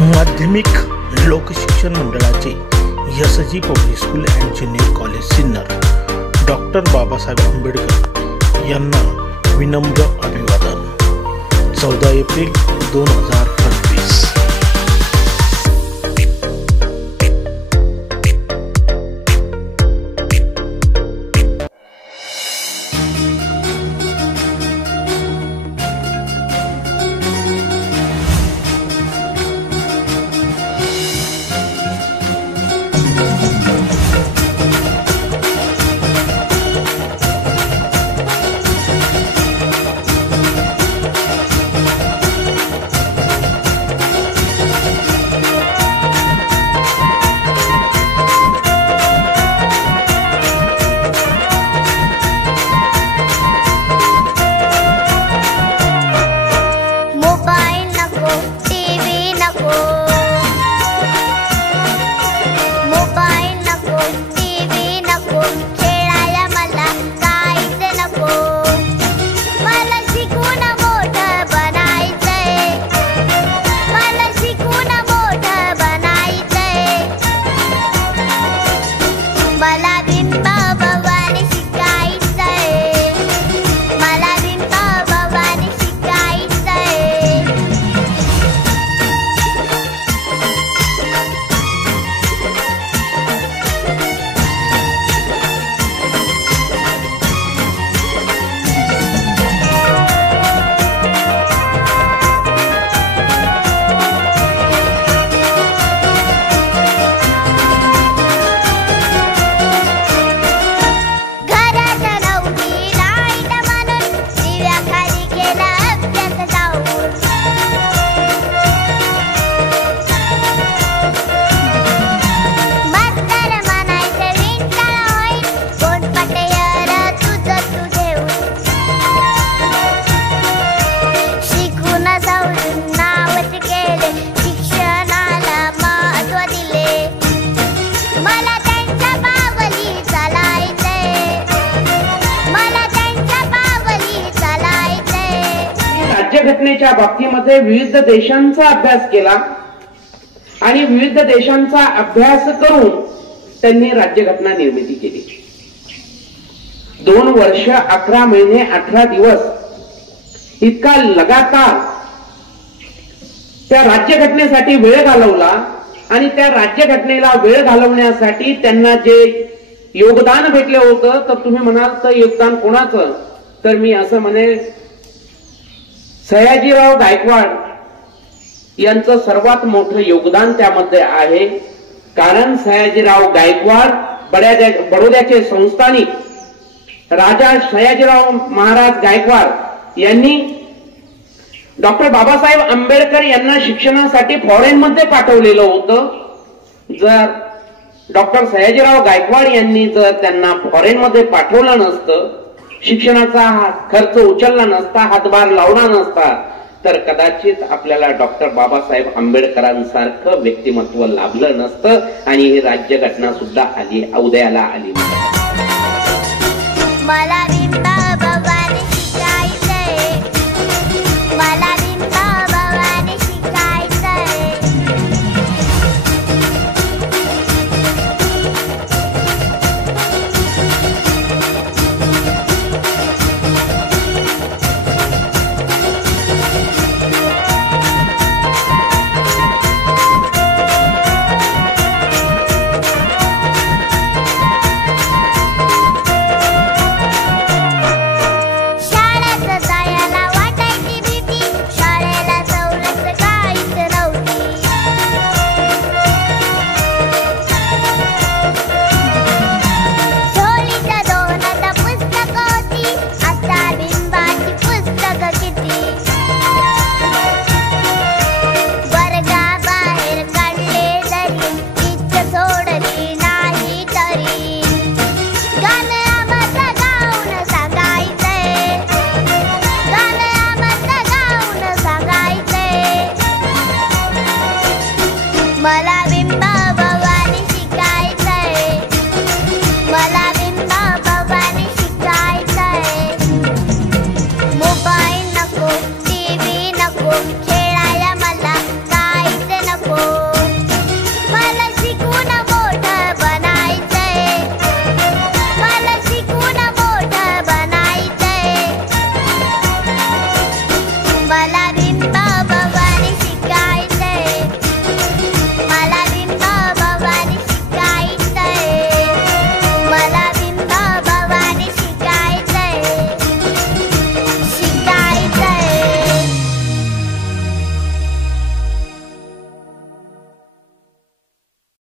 माध्यमिक लोकशिक्षण मंडळाचे SG public school and junior college Sinnar doctor Babasaheb Ambedkar यांना विनम्र अभिवादन। 14 एप्रिल 2025। राज्यघटनेच्या बाबतीमध्ये विविध देशांचा अभ्यास केला आणि विविध देशांचा अभ्यास करून त्यांनी राज्यघटना निर्मिती केली। 2 वर्ष 11 महिने 18 दिवस इतका लगातार त्या राज्यघटनेसाठी वेळ घालवला आणि त्या राज्यघटनेला वेळ घालवण्यासाठी त्यांना जे योगदान भेटले होतं, तर तुम्ही म्हणाल तर योगदान कोणाचं, तर मी असं म्हणेल सयाजीराव गायकवाड यांचं सर्वात मोठं योगदान त्यामध्ये आहे। कारण सयाजीराव गायकवाड बडोद्याचे संस्थानिक राजा सयाजीराव महाराज गायकवाड यांनी डॉक्टर बाबासाहेब आंबेडकर यांना शिक्षणासाठी फॉरेन मध्ये पाठवलेलं होतं। जर डॉक्टर सयाजीराव गायकवाड यांनी जर त्यांना फॉरेन मध्ये पाठवलं नसतं, शिक्षणाचा खर्च उचलला नसता, हातभार लावला नसता, तर कदाचित आपल्याला डॉक्टर बाबासाहेब आंबेडकरांसारखं व्यक्तिमत्व लाभलं नसतं आणि ही राज्यघटना सुद्धा उदयाला आली नसती।